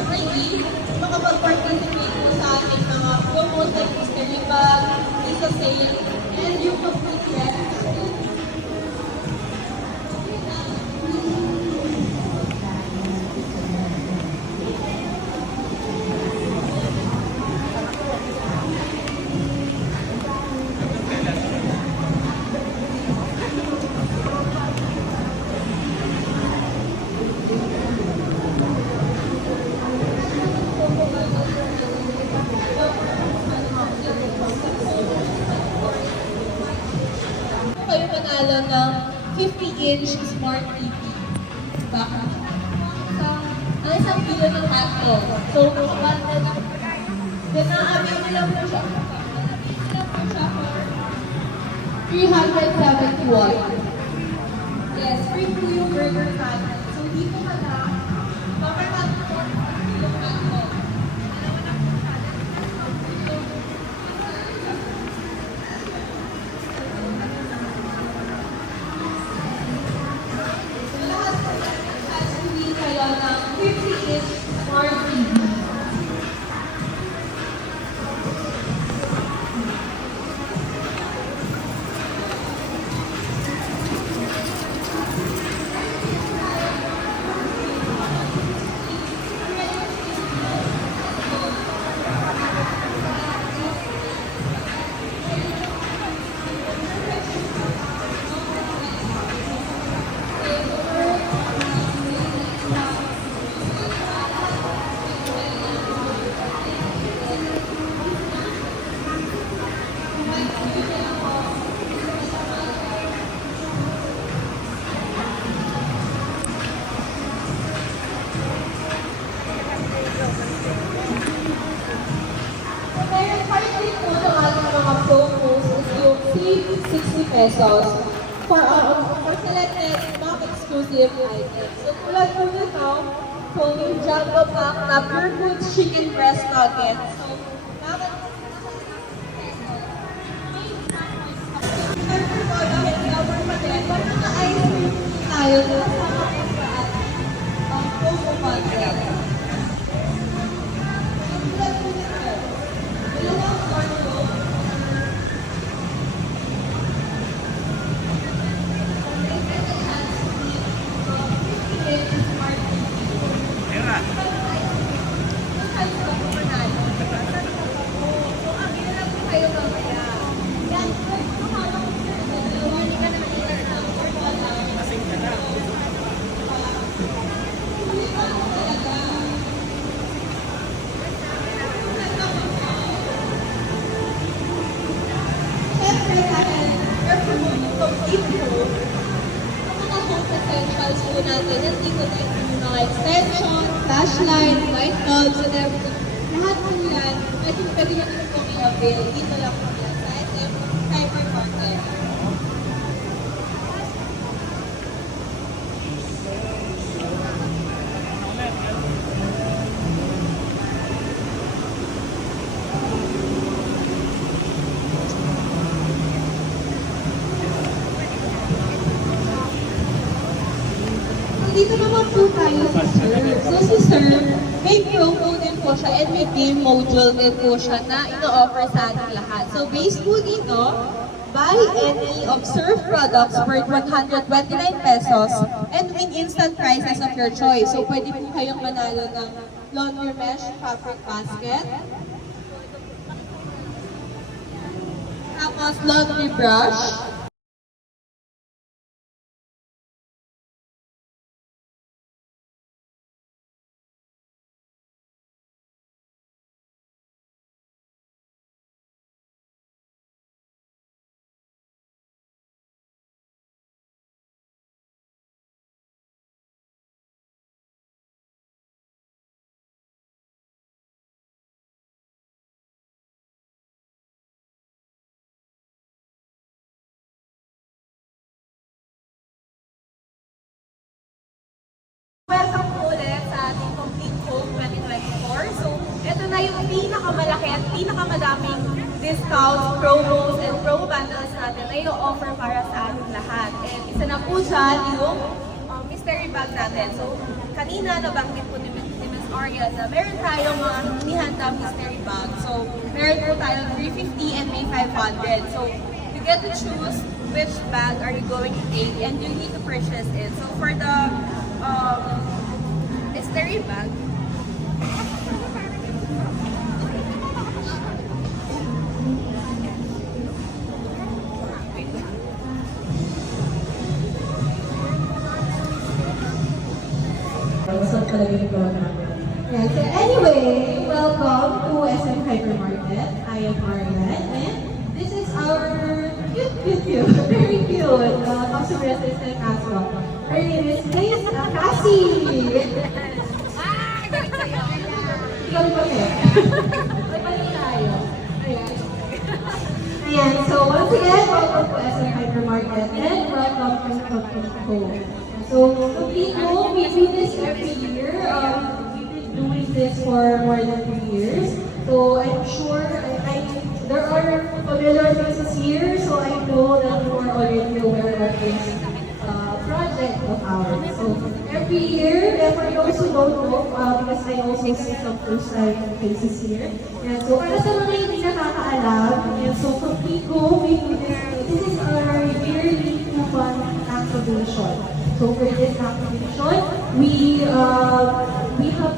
Smart TV, makapag-participate po sa ating mga promos like mystery bag, isa sale, and yung complete set. Kayo manalo ng 50-inch Smart TV. Baka. Ang isang kilo ng tatlo. So, then na-avail nila po siya. For 371. Yes, free po yung burger fan. So, dito ka na, mapapagod po yung tatlo. Ng 50-inch Smart TV. Save 60 pesos for selected mom-exclusive items. So, tulad po nito, kung yung jumbo pack na Pure Foods chicken breast nuggets. So, bakit ice cream tayo ang promo budget. Tulad po nito, dalawang cargo. Essentials po natin. Nandito na yung mga extension, flashlight, light bulbs, and everything. Lahat po yan, pwede nyo po i-avail. Dito lang po yan sa SM Hypermarket. Dito naman po tayo sa Sir. So si Sir, may promo din po siya and may game module din po siya na ino-offer sa ating lahat. So based po dito, buy any of Surf products worth 129 pesos and win instant prizes of your choice. So pwede po kayong manalo ng laundry mesh fabric basket, tapos laundry brush, welcome po ulit sa ating Complete Home 2024. So, ito na yung pinakamalaki at pinakamadaming discounts, promos, and promo bundles natin na i-offer para sa ating lahat. And isa na po dyan yung mystery bag natin. So, kanina nabanggit po ni Ms. Oriana, meron tayong mga hinihanda mystery bag. So, meron po tayong 350 and may 500. So, you get to choose which bag are you going to take and you need to purchase it. So, for the mystery bag, So, talaga yung program. Yeah, so anyway, welcome to SM Hypermarket. I am Marian, and this is our very cute customer assistant as well. Her name is Liz Cassie. Ikaw ba kayo? May pali tayo. Ayan. Ayan, so once again, welcome to SM Hypermarket and welcome to Complete. So, Complete Home, we do this every year. We've been doing this for more than 3 years. So, I'm sure there are familiar faces here, so I know that you are already aware of this project of ours. So, every year, and for those who don't know, because I also see some first-time faces here. And so, para sa mga hindi nakakaalam, and so Complete Home, we do this is our yearly coupon activation. So for this activation, we have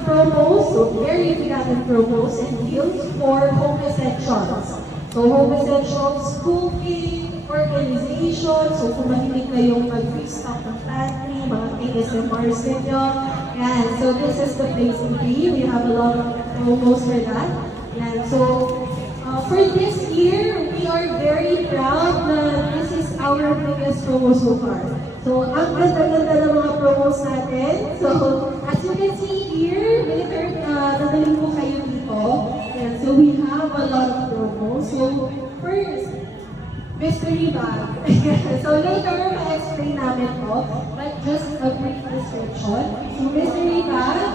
promos, so very important promos and deals for home essentials. So home essentials, cooking, organization, so kung mahilig kayong mag-restock ng pantry, mga ASMRs ninyo, yan. So this is the place to be. We have a lot of promos for that. Yan. So for this year, we are very proud that this is our biggest promo so far. So, ang ganda-ganda ng mga promos natin. So, as you can see here, later, nadaling po kayo dito. And so, we have a lot of promos. So, first, mystery bag. So, later, ma-explain namin po. But just a brief description. So, mystery bag,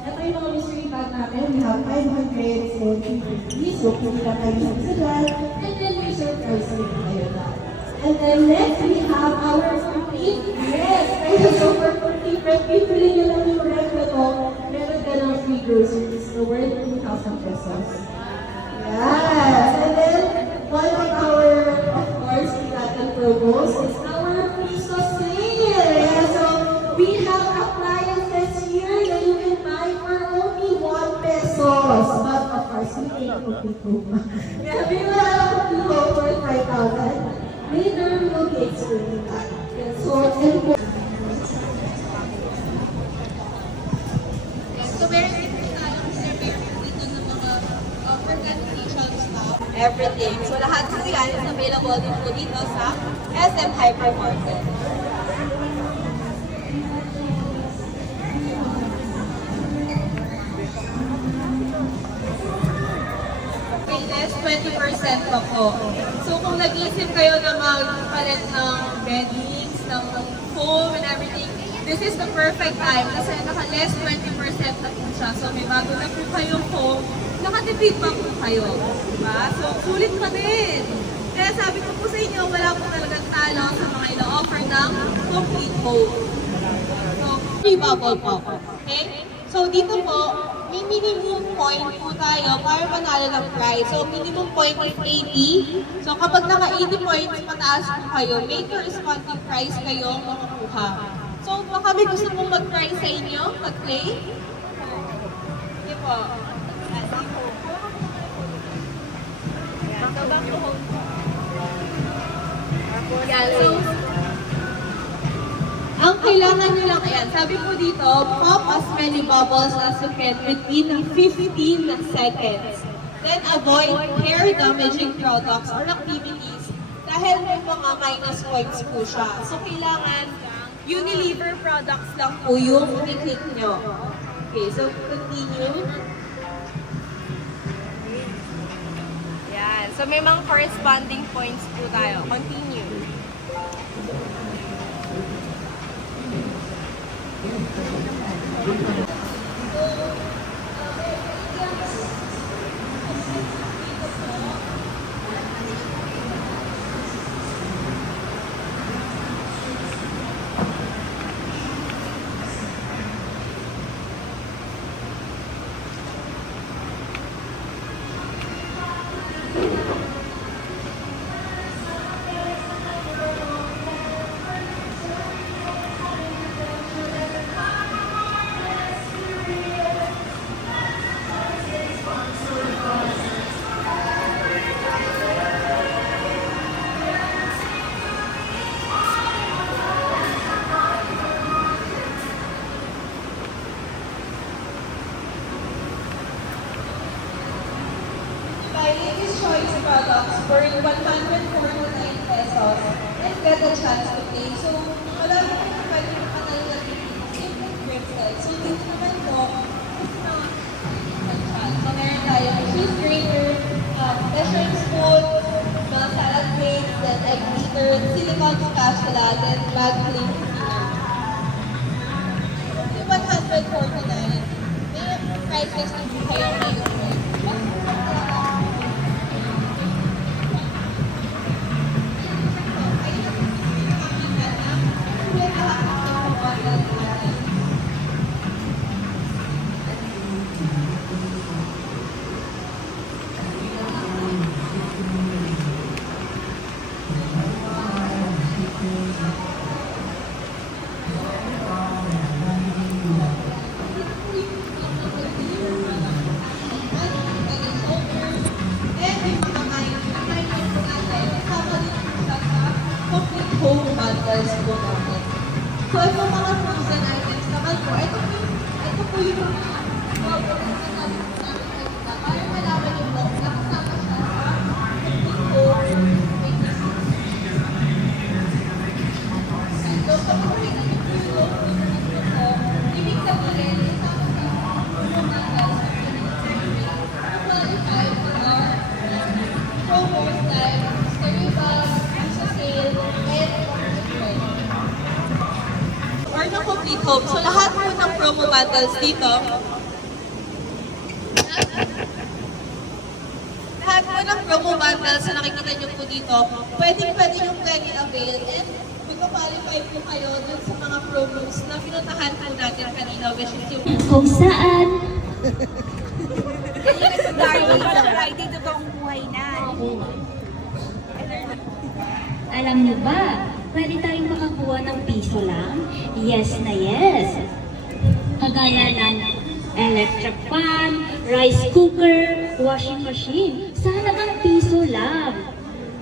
ito yung mga mystery bag namin. We have 500 and 350. So, kung ilan kayo sa and then, may surprise rin kayo na. And then next, we have our Complete. Yes! So for Complete, pipili nyo lang yung rep na to, meron ka ng free groceries. So worth 2,000 pesos. Yes! And then, one of our, of course, Latin promos is our Piso Sale. Yeah, so we have appliances here that you can buy for only 1 pesos. But of course, we take Complete Home. Yeah, we will have Complete Home for 5,000. Later, we will be explaining that. So, so meron din po tayong survey dito ng mga organization staff, everything. So lahat po yan is available din po dito sa SM Hypermarket. Less 20% pa po. So kung nag-isip kayo na magpalit ng beddings, ng foam and everything, this is the perfect time kasi naka-less 20% na po siya. So may bago na po kayong foam, nakatipid pa po kayo. Diba? So sulit pa din. Kaya sabi ko po sa inyo, wala po talagang talo sa mga ina-offer ng Complete Home. So, free bubble po. Okay? So dito po, may minimum point po tayo para manalo ng prize. So, minimum point is 80. So, kapag naka 80 points, mataas po kayo, may corresponding prize kayo makukuha. So, baka may gusto mong mag-try sa inyo, mag-play? Sige po. Yan, so, ang kailangan nyo lang yan, sabi po dito, pop as many bubbles as you can within 15 seconds. Then avoid hair-damaging products or activities dahil may mga minus points po siya. So kailangan Unilever products lang po yung i-click nyo. Okay, so continue. Yan. So may mga corresponding points po tayo. Continue. Lady's Choice products for 149 pesos and get a chance to play. So, wala mo kung pwede mo ka na simple bracelet. So, dito naman po, so, meron tayong cheese grater, measuring spoon, mga salad plates, then egg beater, silicone spatula, then bag cleaner. Yung 149, may price list na kayo ngayon. Home bundles po natin. So, itong mga frozen items naman po, ito po yung mga frozen items namin para malaman yung box na kasama siya sa so, pag makikita niyo po yung ibig sabihin, kasama sa home bundles qualified for our promos like story bags, sa sale, or ng complete home. So lahat po ng promo bundles dito, lahat po ng promo bundles na nakikita nyo po dito, pwede nyo pwede avail and magpa-qualify po kayo dun sa mga promos na pinuntahan po natin kanina, which is yung Kung saan Friday, totoong buhay na. alam niyo ba, pwede tayong makakuha ng piso lang? Yes na yes. Kagaya ng electric fan, rice cooker, washing machine. Sa halagang piso lang.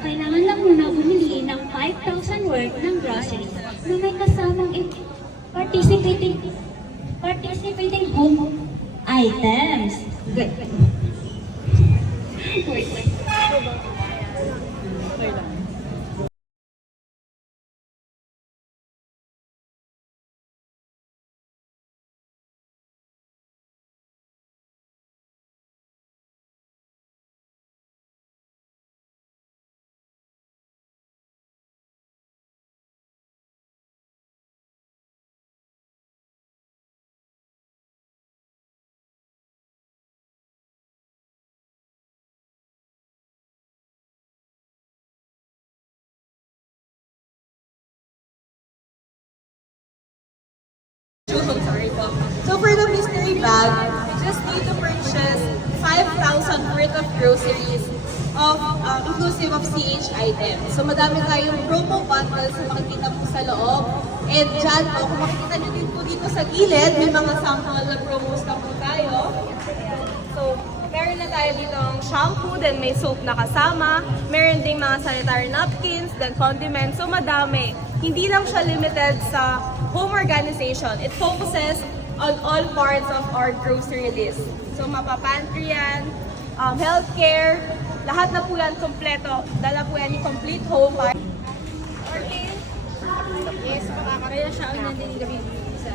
Kailangan lang muna bumili ng 5,000 worth ng groceries na may kasamang participating home items. Good. Wait. sorry po. So for the mystery bag, you just need to purchase 5,000 worth of groceries of inclusive of CH items. So madami tayong promo bundles na makikita po sa loob. And dyan po, kung makikita nyo din po dito sa gilid, may mga sample na promos na po tayo. So, meron na tayo dito ang shampoo, then may soap na kasama. Meron ding mga sanitary napkins, then condiments. So, madami. Hindi lang siya limited sa home organization. It focuses on all parts of our grocery list. So, mapapantry yan, healthcare, lahat na po yan kompleto. Dala po yan yung complete home. Yes, kaya siya ang nandun gabi sa